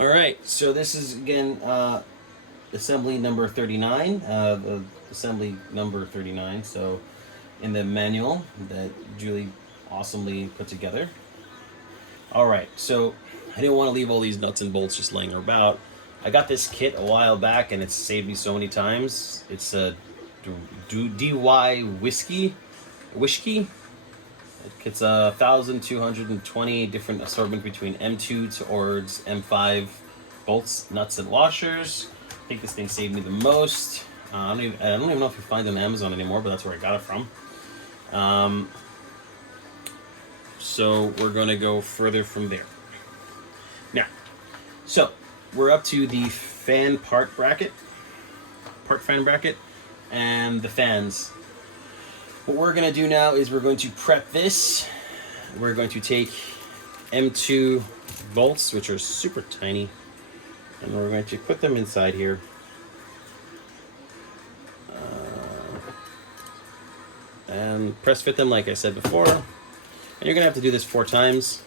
All right, so this is again assembly number 39, assembly number 39. So in the manual that Julie awesomely put together. All right, so I didn't want to leave all these nuts and bolts just laying about. I got this kit a while back and it's saved me so many times. It's a DY whiskey. It's 1,220 different assortment between M2 to ORDs, M5 bolts, nuts, and washers. I think this thing saved me the most. I don't even know if you find it on Amazon anymore, but that's where I got it from. So we're going to go further from there. Now, so we're up to the part fan bracket, and the fans. What we're going to do now is we're going to prep this. We're going to take M2 bolts, which are super tiny, and we're going to put them inside here. And press fit them like I said before. And you're going to have to do this 4 times.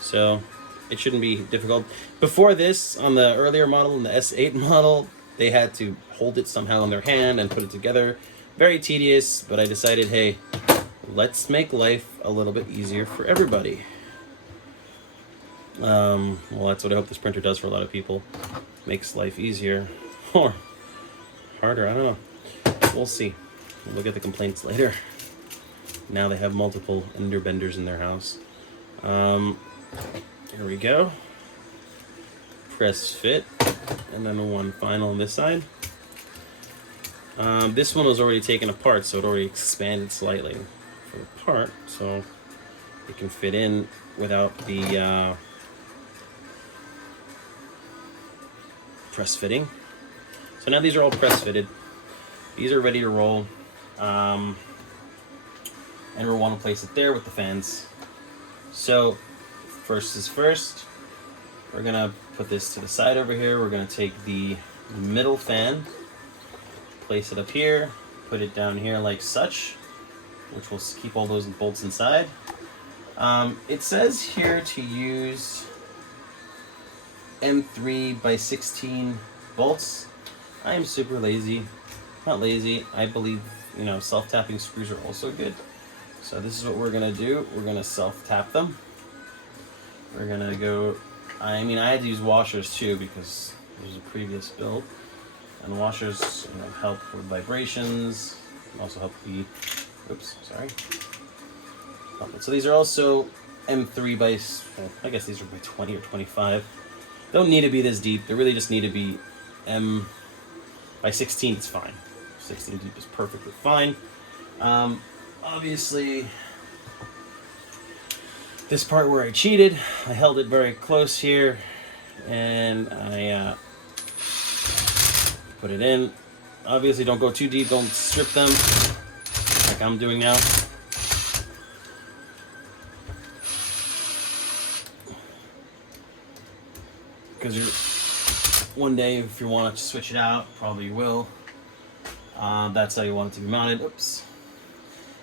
So it shouldn't be difficult. Before this, on the earlier model, in the S8 model, they had to hold it somehow in their hand and put it together. Very tedious, but I decided, hey, let's make life a little bit easier for everybody. Well, that's what I hope this printer does for a lot of people. Makes life easier. Or harder, I don't know. We'll see. We'll look at the complaints later. Now they have multiple ENDER benders in their house. Here we go. Press fit. And then one final on this side. This one was already taken apart, so it already expanded slightly for the part, so it can fit in without the press fitting. So now these are all press fitted. These are ready to roll. And we'll want to place it there with the fans. So first is first. We're gonna put this to the side over here. We're gonna take the middle fan, place it up here, put it down here like such, which will keep all those bolts inside. It says here to use M3 by 16 bolts. I am super lazy. Not lazy. I believe, self-tapping screws are also good. So this is what we're gonna do. We're gonna self-tap them. We're gonna go. I had to use washers too because there's a previous build. And washers, help with vibrations, also help the, So these are also M3 by, I guess these are by 20 or 25. Don't need to be this deep. They really just need to be M by 16. It's fine. 16 deep is perfectly fine. Obviously, this part where I cheated, I held it very close here, and I put it in. Obviously, don't go too deep. Don't strip them like I'm doing now. Because one day, if you want to switch it out, probably you will. That's how you want it to be mounted. Oops.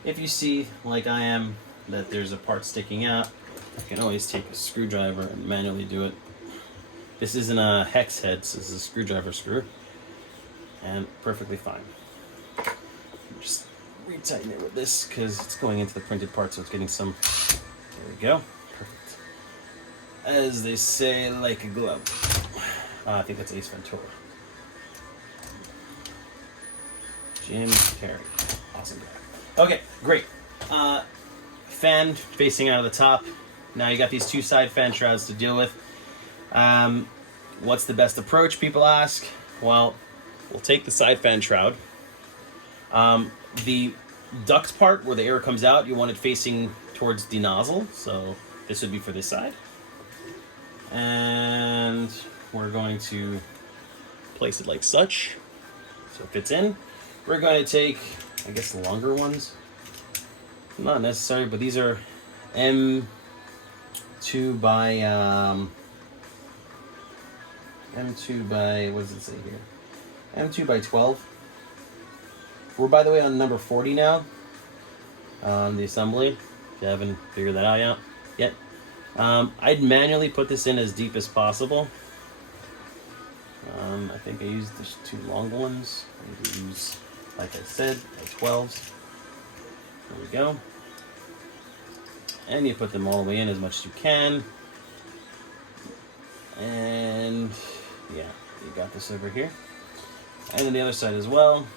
If you see, like I am, that there's a part sticking out, you can always take a screwdriver and manually do it. This isn't a hex head, so this is a screwdriver screw. And perfectly fine. Just retighten it with this because it's going into the printed part, so it's getting some. There we go. Perfect. As they say, like a glove. I think that's Ace Ventura. Jim Carrey. Awesome guy. Okay, great. Fan facing out of the top. Now you got these 2 side fan shrouds to deal with. What's the best approach, people ask? Well, we'll take the side fan shroud. The duct part where the air comes out, you want it facing towards the nozzle. So this would be for this side. And we're going to place it like such. So it fits in. We're going to take, I guess, the longer ones. Not necessary, but these are M2 by, what does it say here? M2 by 12. We're, by the way, on number 40 now on the assembly, if you haven't figured that out yet. I'd manually put this in as deep as possible. I think I used the 2 long ones. I'm going to use, like I said, a 12s. There we go. And you put them all the way in as much as you can. And yeah, you got this over here. And then the other side as well.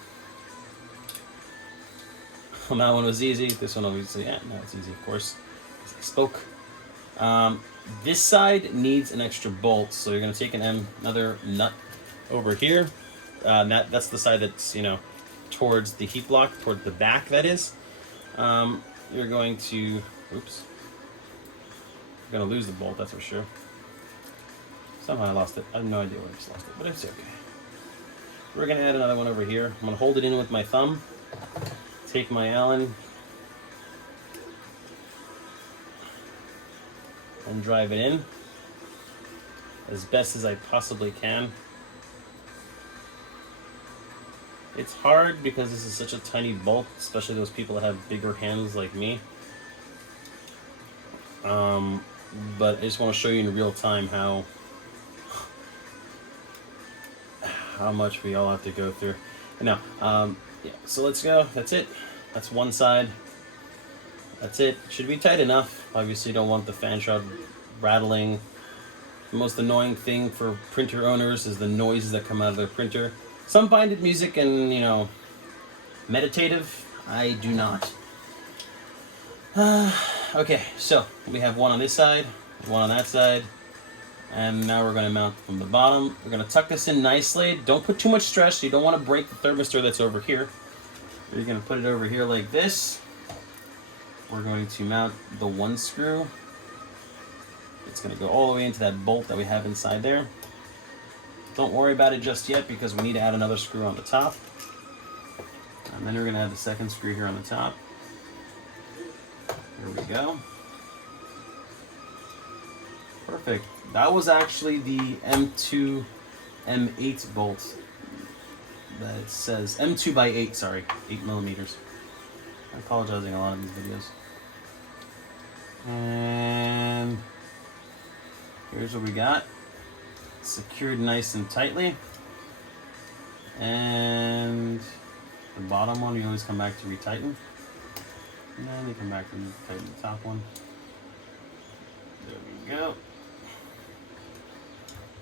Well, that one was easy. This one obviously, yeah, no, it's easy, of course, as I spoke. This side needs an extra bolt, so you're going to take another nut over here. That's the side that's, you know, towards the heat block, toward the back, that is. You're going to, oops, you're going to lose the bolt, that's for sure. Somehow I lost it. I have no idea where I just lost it, but it's okay. We're going to add another one over here. I'm going to hold it in with my thumb. Take my Allen and drive it in as best as I possibly can. It's hard because this is such a tiny bolt, especially those people that have bigger hands like me. But I just want to show you in real time how much we all have to go through. Now, yeah, so let's go. That's it. That's one side. That's it. Should be tight enough. Obviously, you don't want the fan shroud rattling. The most annoying thing for printer owners is the noises that come out of their printer. Some find it music and, you know, meditative. I do not. Okay, so we have one on this side, one on that side. And now we're going to mount from the bottom. We're going to tuck this in nicely. Don't put too much stress. You don't want to break the thermistor that's over here. You're going to put it over here like this. We're going to mount the one screw. It's going to go all the way into that bolt that we have inside there. Don't worry about it just yet because we need to add another screw on the top. And then we're going to add the second screw here on the top. Here we go. Perfect. That was actually the M2, M8 bolt that it says. M2 by 8, sorry. 8 millimeters. I'm apologizing a lot in these videos. And here's what we got. Secured nice and tightly. And the bottom one, you always come back to retighten. And then you come back and tighten the top one. There we go.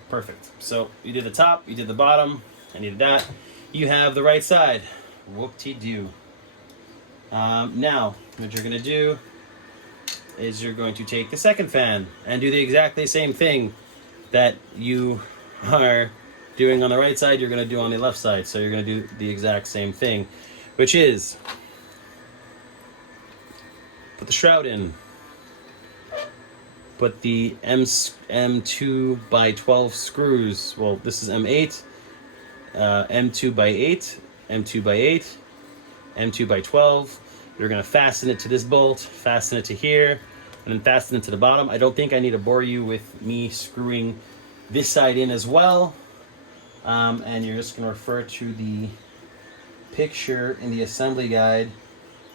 Perfect. So you did the top, you did the bottom, I needed that. You have the right side. Whoop-de-doo. Now, what you're going to do is you're going to take the second fan and do the exactly same thing that you are doing on the right side, you're going to do on the left side. So you're going to do the exact same thing, which is put the shroud in. Put the M2 by 12 screws. Well, this is M8, M2 by 8, M2 by 8, M2 by 12. You're going to fasten it to this bolt, fasten it to here, and then fasten it to the bottom. I don't think I need to bore you with me screwing this side in as well. And you're just going to refer to the picture in the assembly guide,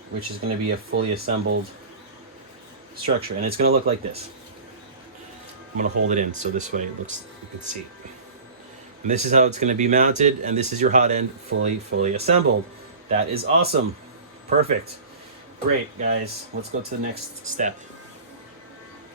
which is going to be a fully assembled structure. And it's going to look like this. I'm going to hold it in so this way it looks, you can see. And this is how it's going to be mounted, and this is your hot end fully assembled. That is awesome. Perfect. Great, guys. Let's go to the next step.